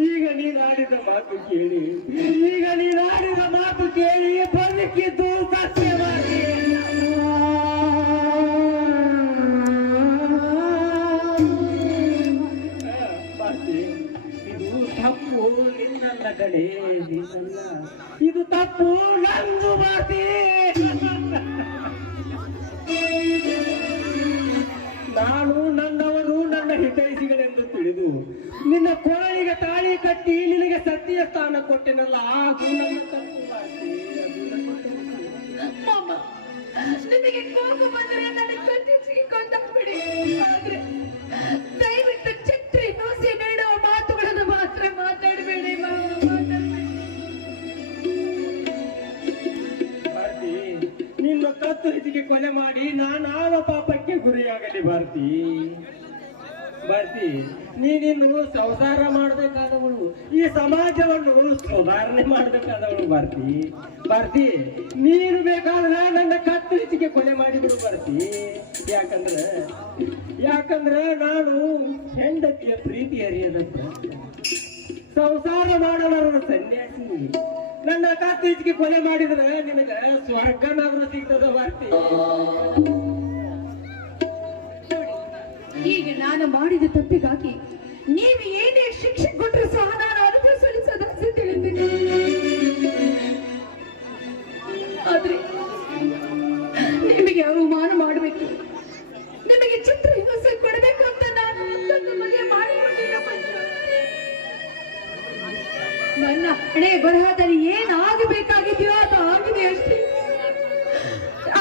ಈಗ ನೀನು ಆಡಿದ ಮಾತು ಕೇಳಿ, ಈಗ ನೀನು ಆಡಿದ ಮಾತು ಕೇಳಿ ಬದುಕಿದ್ದು ಸತ್ಯ ಭಾರತಿ. ಭಾರತಿ, ಇದು ತಪ್ಪು ನಿನ್ನಲ್ಲ ಕಡೆ, ನಿನ್ನಲ್ಲ, ಇದು ತಪ್ಪು ನಂದು ಭಾರತಿ. ನಾನು ನನ್ನವರು ನನ್ನ ಹಿತೈಷಿಗಳೆಂದು ತಿಳಿದು ನಿನ್ನ ಕೊರಳಿಗೆ ತಾಳಿ ಕಟ್ಟಿ ನಿನಗೆ ಸತ್ಯ ಸ್ಥಾನ ಕೊಟ್ಟೆನಲ್ಲ, ಅದು ನನ್ನ ತಪ್ಪು ಭಾರತಿ, ಅದು ನನ್ನ ತಪ್ಪು. ಮಾಮ, ನಿಮಗೆ ಕೋಪ ಬಂದರೆ ನನ್ನ ಕತ್ತಿಗೆ ಕೊಂದಾಕ್ಬಿಡಿ. ಆದ್ರೆ ದಯವಿಟ್ಟು ಛತ್ರಿ ನುಸಿ ನೀಡುವ ಮಾತುಗಳನ್ನು ಮಾತ್ರ ಮಾತಾಡಬೇಡಿ ಮಾಮ, ಮಾತಾಡಬೇಡಿ. ಭಾರತಿ, ನಿನ್ನ ಕತ್ತು ಹೆಚ್ಚಿಗೆ ಕೊಲೆ ಮಾಡಿ ನಾನಾವ ಪಾಪಕ್ಕೆ ಗುರಿಯಾಗಲಿ ಭಾರತಿ. ಭಾರತಿ, ನೀನಿನ್ನು ಸಂಸಾರ ಮಾಡಬೇಕಾದವಳು, ಈ ಸಮಾಜವನ್ನು ಸುಧಾರಣೆ ಮಾಡಬೇಕಾದವಳು ಭಾರತಿ. ಭಾರತಿ, ನೀನು ಬೇಕಾದ್ರೆ ನನ್ನ ಕತ್ತು ಹೆಚ್ಚಿಗೆ ಕೊಲೆ ಮಾಡಿಬಿಡು ಭಾರತಿ. ಯಾಕಂದ್ರೆ ನಾನು ಹೆಂಡತಿಯ ಪ್ರೀತಿ ಹರಿಯದ ಸಂಸಾರ ಮಾಡಲಾರದ ಸನ್ಯಾಸಿ. ನನ್ನ ಕತ್ತು ಹೆಚ್ಚಿಗೆ ಕೊಲೆ ಮಾಡಿದ್ರೆ ನಿನಗ ಸ್ವರ್ಗನಾದ್ರೂ ಸಿಗ್ತದ ಭಾರತಿ. ಈಗ ನಾನು ಮಾಡಿದ ತಪ್ಪಿಗಾಗಿ ನೀವು ಏನೇ ಶಿಕ್ಷೆ ಕೊಟ್ಟರು ಸಹ ನಾನು ಅನುಭವಿಸಲು ಸದಸ್ಯ ತಿಳಿತೀನಿ. ಆದ್ರೆ ನಿಮಗೆ ಅವಮಾನ ಮಾಡಬೇಕು, ನಿಮಗೆ ಚಿತ್ರ ಹಿಂಸೆ ಕೊಡಬೇಕು ಅಂತ ನಾನು ಮತ್ತೊಂದು ಮದುವೆ ಮಾಡಿಕೊಂಡಿಲ್ಲ. ನನ್ನ ಹಣೆ ಬರಹದಲ್ಲಿ ಏನಾಗಬೇಕಾಗಿದೆಯೋ ಅದು ಆಗಿದೆ ಅಷ್ಟೇ.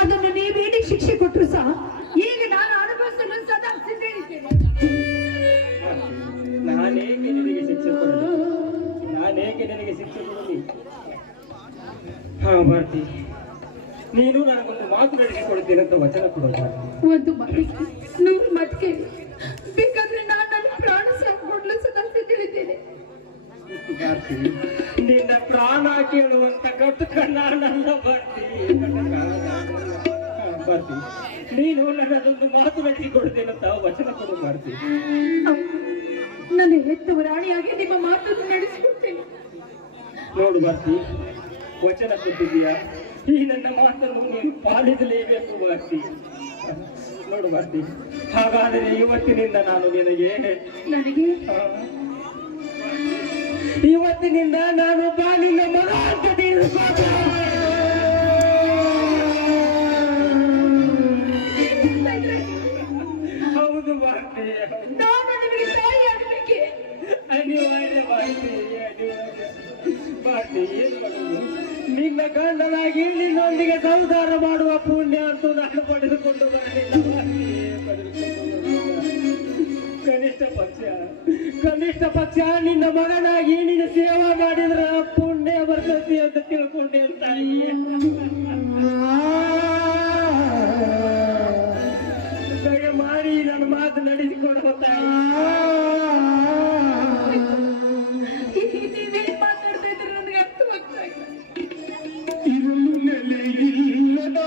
ಅದನ್ನು ನೀವೇನೇ ಶಿಕ್ಷೆ ಕೊಟ್ಟರು ಸಹ ಈಗ ನಾನು ಅನುಭವಿಸಲು ಸದಾ ಸಿದ್ಧರಿದ್ದೇನೆ. ನಾನೇಕೆ ನಿನಗೆ ಶಿಕ್ಷೆ ಕೊಡಲಿ, ನಾನೇಕೆ ನಿನಗೆ ಶಿಕ್ಷೆ ಕೊಡಲಿ? ಹಾ ಭಾರತಿ, ನೀನು ನನಗೊಂದು ಮಾತು ನಡೆಸಿಕೊಡ್ತೀನಿ ಅಂತ ವಚನ ಕೊಡೋದು ಭಾರತಿ. ಒಂದು ಮಾತು 100 ಮಾತು ಕೇಳಿ, ಬೇಕಾದ್ರೆ ನಾನು ನನ್ನ ಪ್ರಾಣ ಸಹ ಕೊಡಲು ಸದಾ ಸಿದ್ಧರಿದ್ದೇನೆ. ಭಾರತಿ, ನಿನ್ನ ಪ್ರಾಣ ಕೇಳುವಂತ ಕಟ್ಟು ನಾನಲ್ಲ ಭಾರತಿ. ಭಾರತಿ, ನೀನು ನನ್ನದೊಂದು ಮಾತು ನಡೆಸಿಕೊಡ್ತೇನಂತ ವಚನ ಕೊಡು ಭಾರತಿ. ನನ್ನ ಹೆತ್ತವ ರಾಣಿಯಾಗಿ ನಿಮ್ಮ ಮಾತನ್ನು ನಡೆಸಿಕೊಡ್ತೇನೆ. ನೋಡು ಭಾರತಿ, ವಚನ ಕೊಟ್ಟಿದ್ದೀಯಾ, ಈ ನನ್ನ ಮಾತನ್ನು ನೀನು ಪಾಲಿಸಲೇಬೇಕು ಭಾರತಿ. ನೋಡು ಭಾರತಿ, ಹಾಗಾದರೆ ಇವತ್ತಿನಿಂದ ನಾನು ನಿನಗೆ ಇವತ್ತಿನಿಂದ ನಾನು ನಿನ್ನ ಮಗ ಅಂತ ತಿಳಿದುಕೊಂಡೆ. ಹೌದು ಭಾರತಿ, ನಾನು ನಿಮಗೆ ತಾಯಿ ಆಗಬೇಕೆ? ಅನಿವಾರ್ಯ ಭಾರತಿ, ಅನಿವಾರ್ಯ ಭಾರತಿ. ಏನು ಮಾಡುವುದು? ನಿನ್ನ ಗಂಡನಾಗಿ ನಿನ್ನೊಂದಿಗೆ ಸಂಸಾರ ಮಾಡುವ ಪುಣ್ಯ ಅಂತೂ ನಾನು ಪಡೆದುಕೊಂಡು ಬರಲಿಲ್ಲ ಭಾರತಿ, ಪಡೆದುಕೊಂಡು ಬರಲಿಲ್ಲ. ಕನಿಷ್ಠ ಪಕ್ಷ ನಿನ್ನ ಮಗನಾಗಿ ನಿನ್ನ ಸೇವಾ ಮಾಡಿದ್ರ ಪುಣ್ಯ ಬರ್ತತಿ ಅಂತ ತಿಳ್ಕೊಂಡೆ ತಾಯಿ. ದಯಮಾಡಿ ನನ್ನ ಮಾತು ನಡೆಸಿಕೊಂಡು ತಾಯಿ. ನೀವೇನ್ ಮಾತಾಡ್ತಾ ಇದ್ರೆ ನನಗೆ ಅರ್ಥವಾಗ್ತಾ ಇಲ್ಲ. ಇರಲು ನೆಲೆಯಿಲ್ಲದ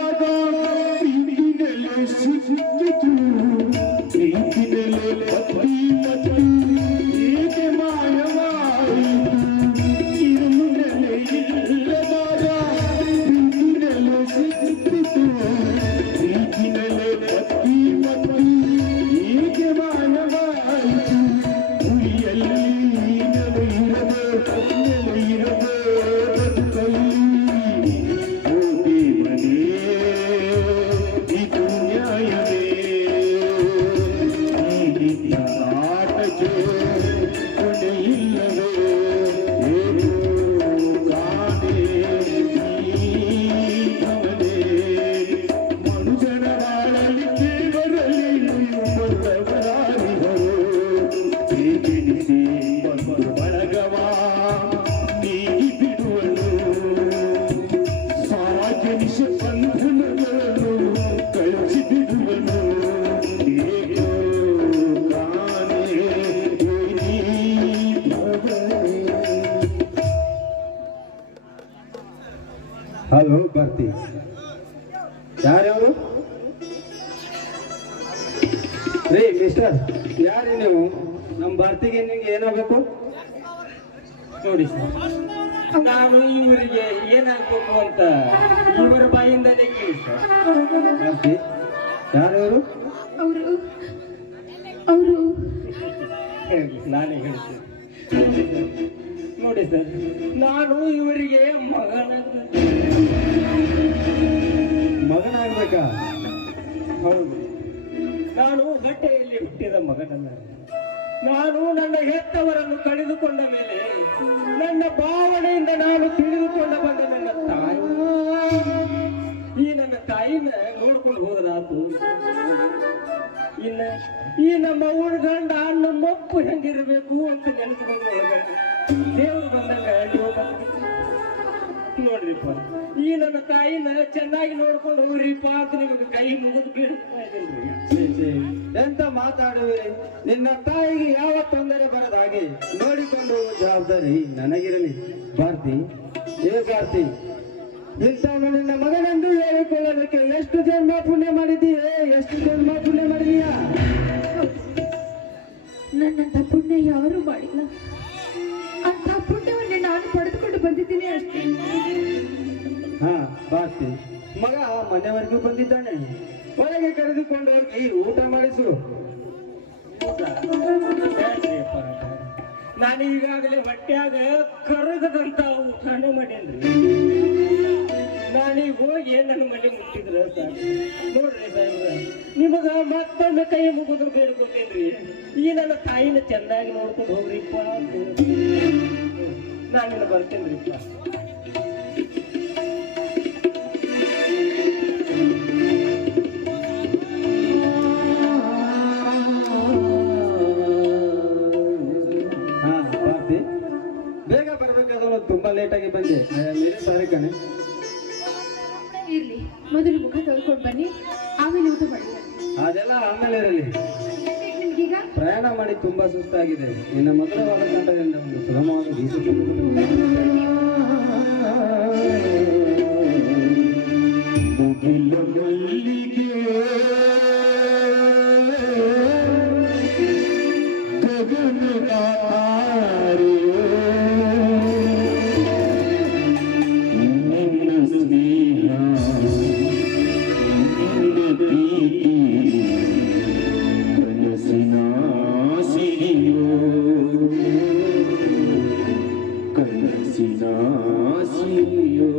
ಬಂಧನಗಳನ್ನು ಕಳಿಸಿಬಿಡುವನು ಏಕೋ ಕಾಣೆ ನೀ ಭವನೇ. ಹಲೋ ಭಾರತಿ, ಯಾರ್ಯಾರು? ರೀ ಮಿಸ್ಟರ್, ಯಾರೀ ನೀವು? ನಮ್ಮ ಭಾರತಿಗೆ ನಿಮ್ಗೆ ಏನಾಗಬೇಕು? ನೋಡಿ ಸರ್, ನಾನು ಇವರಿಗೆ ಏನಾಗ್ಬೇಕು ಅಂತ ಇವರ ಬಾಯಿಂದಲೇ ಕೇಳಿ ಸರ್. ಭಾರತಿ, ಯಾರ್ಯಾರು? ಅವರು ಅವರು ನಾನೇ ಹೇಳ್ತೇನೆ. ನೋಡಿ ಸರ್, ನಾನು ಇವರಿಗೆ ಮಗನಾಗ್ಬೇಕಾ? ಹೌದು, ನಾನು ಗಟ್ಟೆಯಲ್ಲಿ ಹುಟ್ಟಿದ ಮಗನಲ್ಲ. ನಾನು ನನ್ನ ಹೆತ್ತವರನ್ನು ಕಳೆದುಕೊಂಡ ಮೇಲೆ ನನ್ನ ಭಾವನೆಯಿಂದ ನಾನು ತಿಳಿದುಕೊಂಡ ಬಂದ ನನ್ನ ತಾಯಿ, ಈ ನನ್ನ ತಾಯಿನ ನೋಡ್ಕೊಂಡು ಹೋದ್ರಾತು. ಈ ನಮ್ಮ ಊರ ಗಂಡ ನಮ್ಮಪ್ಪು ಹೆಂಗಿರ್ಬೇಕು ಅಂತ ನೆನೆಸ್ಕೊಂಡು ದೇವ್ರು ಬಂದಂಗ ನೋಡ್ರಿಪ್ಪ, ಈ ನನ್ನ ತಾಯಿನ ಚೆನ್ನಾಗಿ ನೋಡ್ಕೊಂಡು ಹೋಗ್ರಿಪ್ಪ ಅಂತ ನಿಮಗೆ ಕೈ ಮುಗಿದು ಬೀಳ್ತಾ ಇದ್ದೀನಿ. ಎಂತ ಮಾತಾಡುವೆ? ನಿನ್ನ ತಾಯಿಗೆ ಯಾವ ತೊಂದರೆ ಬರದ ಹಾಗೆ ನೋಡಿಕೊಂಡು ಜವಾಬ್ದಾರಿ ನನಗಿರಲಿ. ಭಾರತಿ, ಏ ಭಾರತಿ, ಇಂಥವನು ನಿನ್ನ ಮಗನೆಂದು ಹೇಳಿಕೊಳ್ಳೋದಕ್ಕೆ ಎಷ್ಟು ಜನ್ಮ ಪುಣ್ಯ ಮಾಡಿದೀಯೇ? ಎಷ್ಟು ಜನ್ಮ ಪುಣ್ಯ ಮಾಡಿದೀಯಾ? ನನ್ನಂತ ಪುಣ್ಯ ಯಾರು ಮಾಡಿಲ್ಲ. ಅಂತ ಪುಣ್ಯವನ್ನು ನಾನು ಪಡೆದುಕೊಂಡು ಬಂದಿದ್ದೀನಿ ಅಷ್ಟೇ. ಹಾ ಭಾರತಿ, ಮಗ ಮನೆವರೆಗೂ ಬಂದಿದ್ದಾನೆ. ಒಳಗೆ ಕರೆದುಕೊಂಡು ಹೋಗಿ ಊಟ ಮಾಡಿಸು. ನಾನು ಈಗಾಗಲೇ ಹೊಟ್ಯಾಗ ಕರಗದಂತ ಊಟನೇ ಮಾಡೇನ್ರಿ. ನಾನೀಗ ಹೋಗಿ ನನ್ನ ಮನೆ ಮುಟ್ಟಿದ್ರ ಸಾಕು. ನೋಡ್ರಿ ಸಾಹೇಬ್ರ, ನಿಮಗ ಮತ್ತೊಮ್ಮೆ ಕೈ ಮುಗಿದ್ರು ಬೇಡ್ಕೊತೇನ್ರಿ, ಈ ನನ್ನ ತಾಯಿನ ಚೆಂದಾಗಿ ನೋಡ್ಕೊಂಡು ಹೋಗ್ರಿಪ್ಪ ಅಂತ. ನಾನಿನ್ನ ಬರ್ತೇನ್ರಿಪ್ಪ. ಹಾ ಭಾರತಿ, ಬೇಗ ಬರ್ಬೇಕಾದ್ರೆ ತುಂಬಾ ಲೇಟಾಗಿ ಬಂದೆ. ಮೇರೆ ಸಾರಿ ಕಣೆ. ಇರ್ಲಿ, ಮೊದಲು ಮುಖ ತೊಳ್ಕೊಂಡು ಬನ್ನಿ, ಆಮೇಲೆ ಊಟ ಮಾಡಿ. ಅದೆಲ್ಲ ಆಮೇಲೆ ಇರಲಿ. ನಿಮ್ಗೀಗ ಪ್ರಯಾಣ ಮಾಡಿ ತುಂಬಾ ಸುಸ್ತಾಗಿದೆ. ನಿನ್ನ ಮಧುರವಾದ ಕಂಠದಿಂದ ಒಂದು ಸುಗಮವಾದ ಮುಗಿಲ ಮಲ್ಲಿಗೆ ಗಗನದ ತಾರೆಯೋ ನಿನ್ನ ಸ್ನೇಹ ನಿನ್ನ ಪ್ರೀತಿ ಕನಸಿನ ಸಿರಿಯೋ ಕನಸಿನ ಸಿರಿಯೋ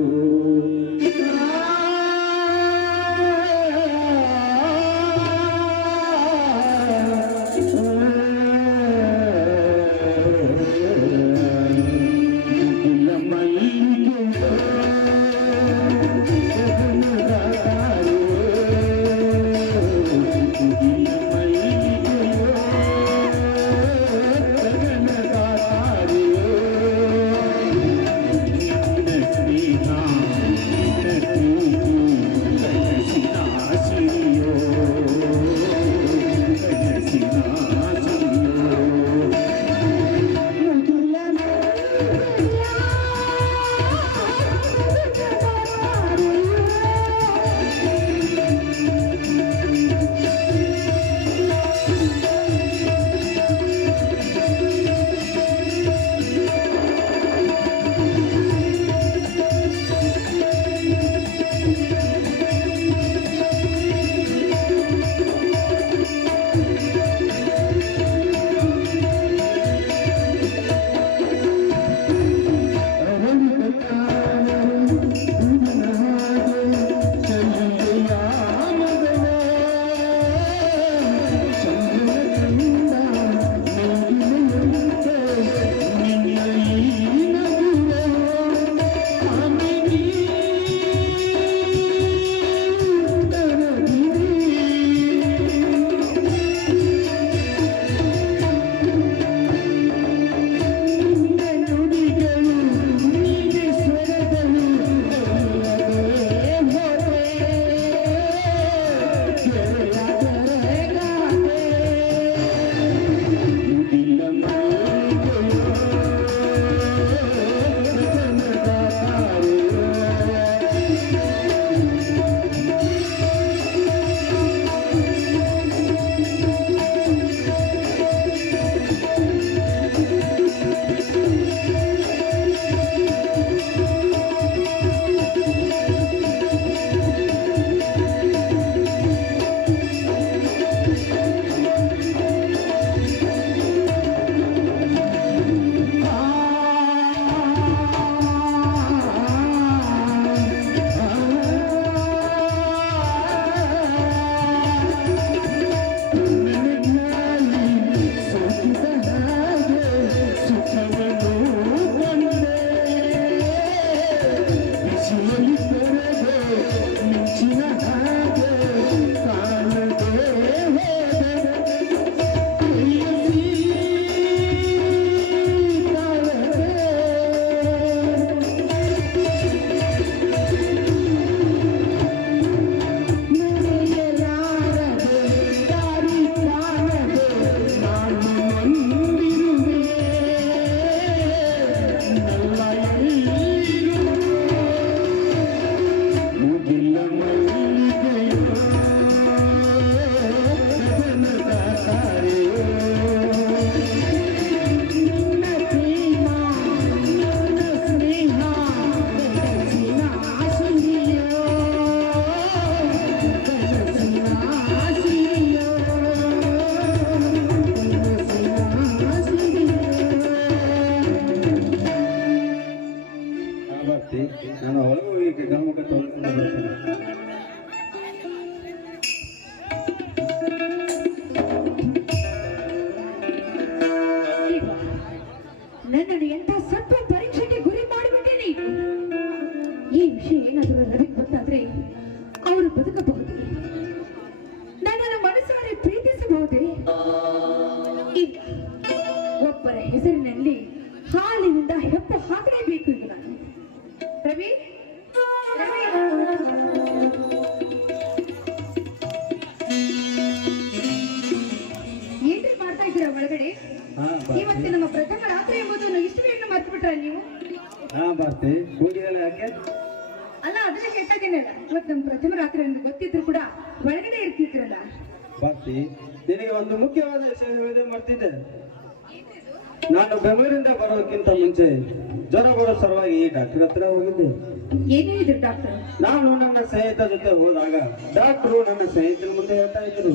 ಬದುಕಬಹುದೇ? ನನ್ನನ್ನು ಮನಸ್ಸಾರೆ ಪ್ರೀತಿಸಬಹುದೇ? ಇಲ್ಲ, ಒಬ್ಬರ ಹೆಸರಿನಲ್ಲಿ ಹಾಲಿನಿಂದ ಹೆಪ್ಪು ಹಾಕಲೇಬೇಕು ಈಗ ನಾನು. ರವಿ, ರವಿ, ಏನ್ರಿ ಮಾಡ್ತಾ ಇದ್ದೀರಾ ಒಳಗಡೆ? ಇವತ್ತು ನಮ್ಮ ಪ್ರಥಮ ರಾತ್ರಿ ಎಂಬುದನ್ನು ಇಷ್ಟು ಬೇಗ ಮರ್ತು ಬಿಟ್ರ ನೀವು? ಹಾ ಬರ್ತಿ ಹೋಗಿದಲ್ಲ ಯಾಕೆ? ಅಲ್ಲ, ಅದನ್ನ ಹೇಳ್ತಾಗೇನಲ್ಲ, ಇವತ್ತು ನಮ್ಮ ಪ್ರಥಮ ರಾತ್ರಿ ಎಂದು ಗೊತ್ತಿದ್ರು ಕೂಡ ಒಳಗಡೆ ಇರ್ತಿದ್ರಲ್ಲ. ಬರ್ತಿ ನಿನಗೆ ಒಂದು ಮುಖ್ಯವಾದ ವಿಷಯ ಹೇಳಿದೆ ಮಾಡ್ತಿದ್ದೆ. ನಾನು ಬೆಂಗಳೂರಿಂದ ಬರೋದಕ್ಕಿಂತ ಮುಂಚೆ ಜ್ವರ ಬರೋ ಸಲುವಾಗಿ ಡಾಕ್ಟರ್ ಹತ್ರ ಹೋಗಿದ್ದೆ. ಏನ್ ಹೇಳಿದ್ರು ಡಾಕ್ಟರ್? ನಾನು ನನ್ನ ಸ್ನೇಹಿತ ಜೊತೆ ಹೋದಾಗ ಡಾಕ್ಟರು ನನ್ನ ಸ್ನೇಹಿತರ ಮುಂದೆ ಹೇಳ್ತಾ ಇದ್ರು.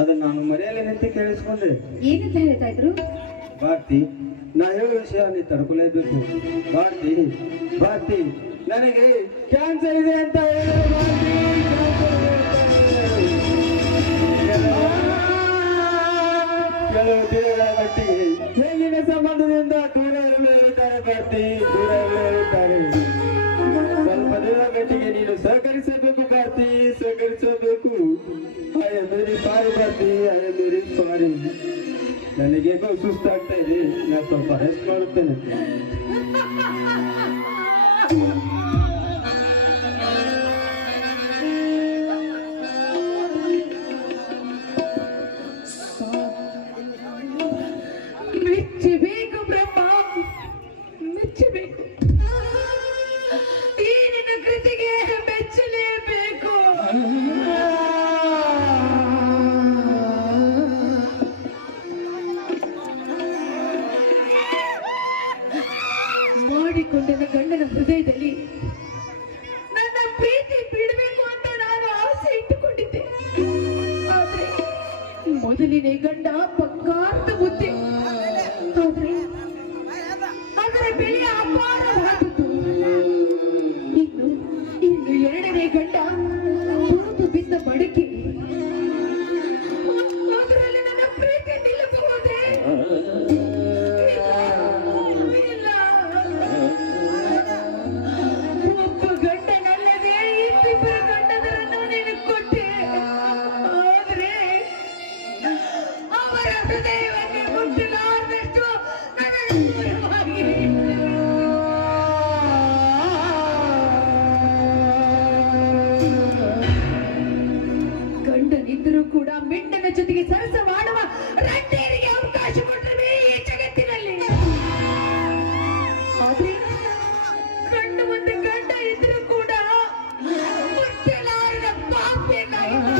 ಅದನ್ನ ನಾನು ಮರೆಯಲ್ಲೇ ನಿಂತು ಕೇಳಿಸ್ಕೊಂಡೆ. ಏನಂತ ಹೇಳ್ತಾ ಇದ್ರು? ಭಾರತಿ, ನಾ ಹೇಳೋ ವಿಷಯ ನೀ ತಡ್ಕೊಲೇಬೇಕು. ಭಾರತಿ, ಭಾರತಿ, ನನಗೆ ಕ್ಯಾನ್ಸರ್ ಇದೆ ಅಂತ ಹೇಳಿದ್ರು. ಭಾರತಿ, ಕೆಲವು ದಿನಗಳ ಮಟ್ಟಿಗೆ ಹೇಗಿನ ಸಂಬಂಧದಿಂದ ದೂರ ಇರುತ್ತಾರೆ. ಭಾರತಿ, ದೂರ ಇರುತ್ತಾರೆ. ಸ್ವಲ್ಪ ದಿನ ಮಟ್ಟಿಗೆ ನೀನು ಸಹಕರಿಸಬೇಕು ಭಾರತಿ, ಸಹಕರಿಸಬೇಕು. I am very sorry Bharati, I am very sorry. ನನಗೇಗೋ ಸುಸ್ತಾಗ್ತಾ ಇದೆ, ನಾನು ಸ್ವಲ್ಪ ರೆಸ್ಟ್ ಮಾಡುತ್ತೇನೆ. ಮೆಚ್ಚಬೇಕು ಬ್ರಹ್ಮ, ಮೆಚ್ಚಬೇಕು. ಈ ನಿನ್ನ ಕೃತಿಗೆ ಮೆಚ್ಚಲೇಬೇಕು. ಮಾಡಿಕೊಂಡ ಗಂಡನ ಹೃದಯದಲ್ಲಿ ನನ್ನ ಪ್ರೀತಿ ಬಿಡಬೇಕು ಅಂತ ನಾನು ಆಸೆ ಇಟ್ಟುಕೊಂಡಿದ್ದೆ. ಆದ್ರೆ ಮೊದಲಿನ ಗಂಡ ಪಕ್ಕಾರ್ಥ ಬುದ್ಧಿ, ಆದ್ರೆ ಅದರ ಬೆಲೆ ಅಪಾರವಾದದ್ದು. ಇನ್ನು ಎರಡನೇ ಗಂಡ ತುಳಿದು ಬಿದ್ದ ಬಡಕೆ, ಅದರಲ್ಲಿ ನನ್ನ ಪ್ರೀತಿ ನಿಲ್ಲಬಹುದೇ? ಇಲ್ಲ. ಒಬ್ಬ ಗಂಡನಲ್ಲದೆ ಇಬ್ಬಿಬ್ಬರ ಗಂಡದರನ್ನು ನೀನು ಕೊಟ್ಟೆ. ಆದ್ರೆ ಅವರ ಹೃದಯವನ್ನೇ ಮುಟ್ಟಲಾರದಷ್ಟು ನನ್ನನ್ನು ದೂರವಾಗಿ ಗಂಡನಿದ್ದರೂ ಕೂಡ ಮೆಂಡನ ಜೊತೆಗೆ ಸರಸ ಮಾಡುವ ರಂಡೇರಿಗೆ ಅವಕಾಶ ಕೊಟ್ಟರೆ ಈ ಜಗತ್ತಿನಲ್ಲಿ. ಆದ್ರೆ ಗಂಡು ಮುಂದೆ ಗಂಡ ಇದ್ರೂ ಕೂಡ ಮುಟ್ಟಲಾರದ ಪಾಪಿಯನ್ನಾಗಿದ್ದ.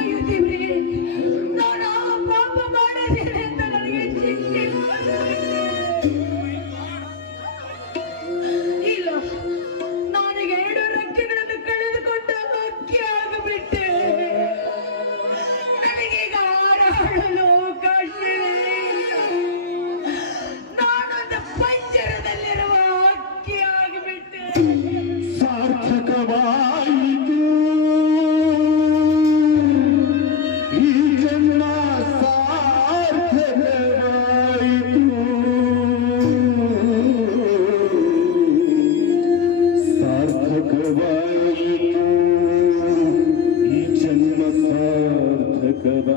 ಅಯ್ಯೋ ದೇವ್ರೇ, ನಾನು ಆ ಪಾಪ ಮಾಡಿದ್ದೇನೆ ಅಂತ ನನಗೆ ಶಿಕ್ಷೆ ಇಲ್ಲ. ನಾನು ಎರಡು ರೆಕ್ಕೆಗಳನ್ನು ಕಳೆದುಕೊಂಡ ಹಕ್ಕಿ ಆಗಿಬಿಟ್ಟೆ. ನನಗೀಗ ಹಾರಾಡಲು ಅವಕಾಶವಿಲ್ಲ. ನಾನೊಂದು ಪಂಜರದಲ್ಲಿರುವ ಹಕ್ಕಿ ಆಗಿಬಿಟ್ಟೆ. ಸಾರ್ಥಕವಾಯಿತು ಈ ಜನ್ಮ, ಸಾರ್ಥಕವಾಯಿತು. ಸಾರ್ಥಕವಾಯಿತು ಈ ಜನ್ಮ, ಸಾರ್ಥಕವಾಯಿತು.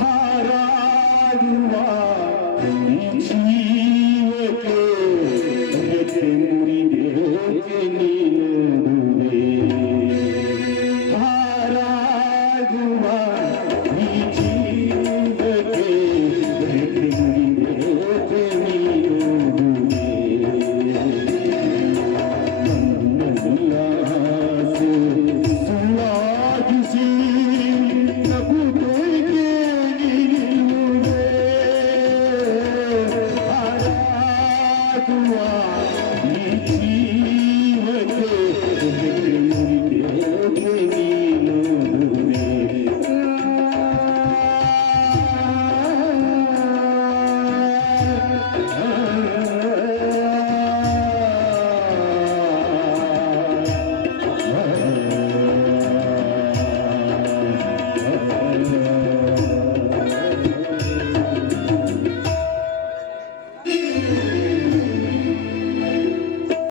ಹಾರಾಡುವ ಈ ಜೀವಕ್ಕೆ